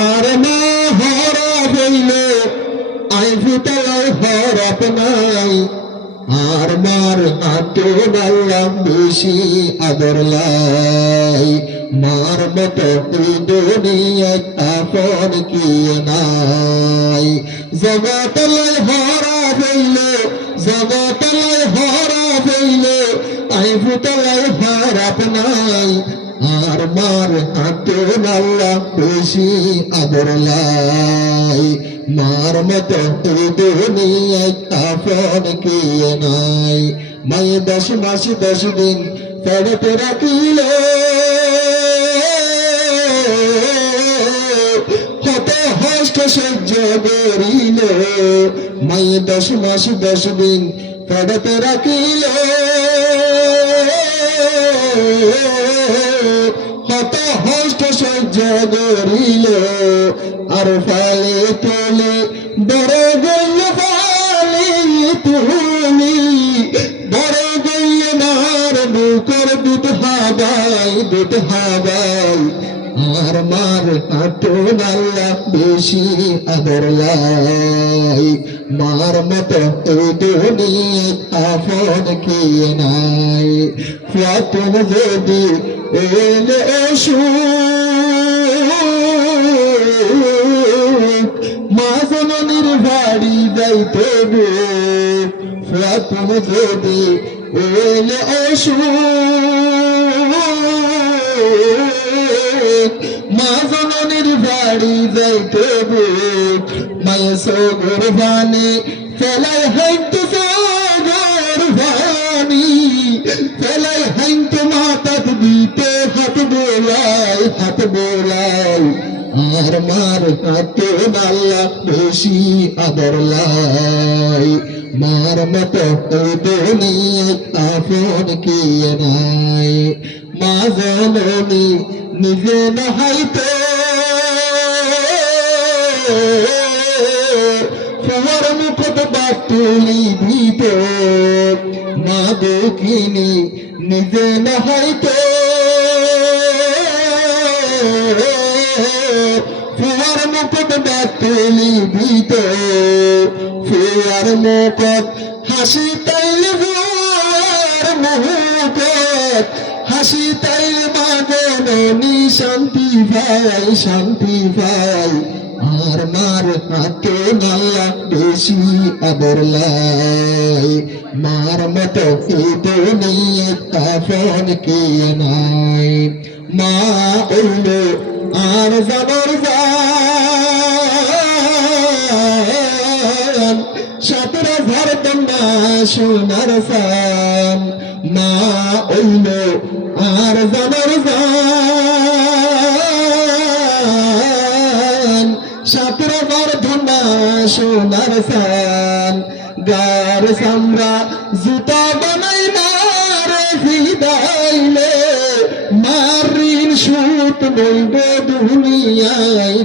আর মা হরা হইলে আই ফুতলায় হরপ নাই আর মার হাতে আল্লাহ বেশি আদর লাই মার মতো এই দুনিয়ায় আপন কি নাই জগতলায় হরা হইলে জগতলায় হরা হইলে আই ফুতলায় হরপ নাই আর মার হাতে আল্লাহ বেশি আদর লাই মার মতো এই দুনিয়ায় আপন কি নাই মায়ে 10 মাস 10 দিন পেটে রাখিল কত কষ্ট সহ্য করিল মায়ে 10 মাস 10 দিন পেটে রাখিল কত কষ্ট সহ্য করিল আর ফালে তোলে বড় গইল ফালে তুমি বড় গইল মার বুকর দুধ হাবাই আর মার হাতে আল্লাহ বেশি আদর লাই মার মতো এই দুনিয়ায় আপন কি নাই ফাতুন যদি এলে মা জননীর বাড়ি যাইতে গো ফাতুন যদি এলে মা জননীর বাড়ি যাইতে গো মায়ে সগর বানে ফেলাই হাইতো সগর বানি ফেলাই হাইতো মাতাত দিতে হাত বোলাই আর মার হাতে আল্লাহ বেশি আদর লাই মার মতো এই দুনিয়ায় আপন কি নাই মা জননী নিজে নহাইতো ফুয়ার মুখত বাতুলি দিত মা দেখিনি নিজে নহাইতো ফুয়ার মুখত বাতুলি দিত ফুয়ার মুখত হাসি তাইল ফুয়ার মুখত হাসি তাইল মা জননী শান্তি পাই আর মার হাতে আল্লাহ বেশি আদর লাই মার মতো এই দুনিয়ায় আপন কি নাই মা হইল আর জাবর জান 17,000 টাকা সোনার সান মা হইল আর জাবর জান 17,000 টাকা সোনার সান গার সামরা জুতা বানাই মার ফিদাইলে মারিন সুত বইব দুনিয়ায়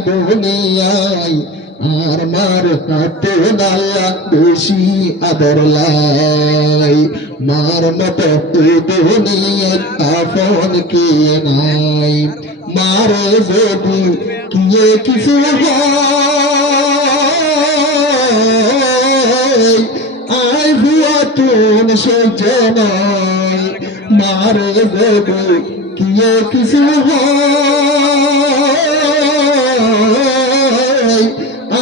আর মার হাতে আল্লাহ বেশি আদর লাই মার মতো এই দুনিয়ায় আপন কি নাই মারে যদি কিয়ে কিছু আই ভুয়া তুন সহ্য নয় মারে যদি কিয়ে কিছু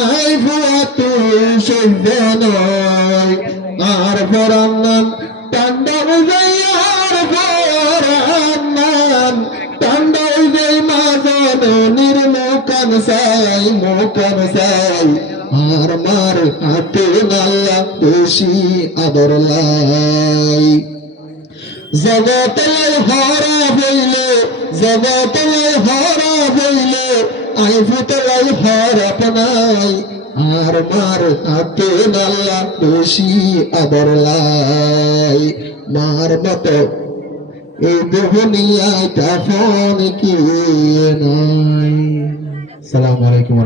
আই ভুয়া তুন সহ্য নয় আর পরান্নান টান্ডাল যাই আর পরান্নান টান্ডাল যাই মা জননীর মোকান সাই আর মার হাতে আল্লাহ বেশি আদর লাই জগতলায় হরা হইলে আই ফুতলায় হরপ নাই আর মার হাতে আল্লাহ বেশি আদর লাই মার মতো এই দুনিয়ায় আপন কি নাই। আসসালামু আলাইকুম।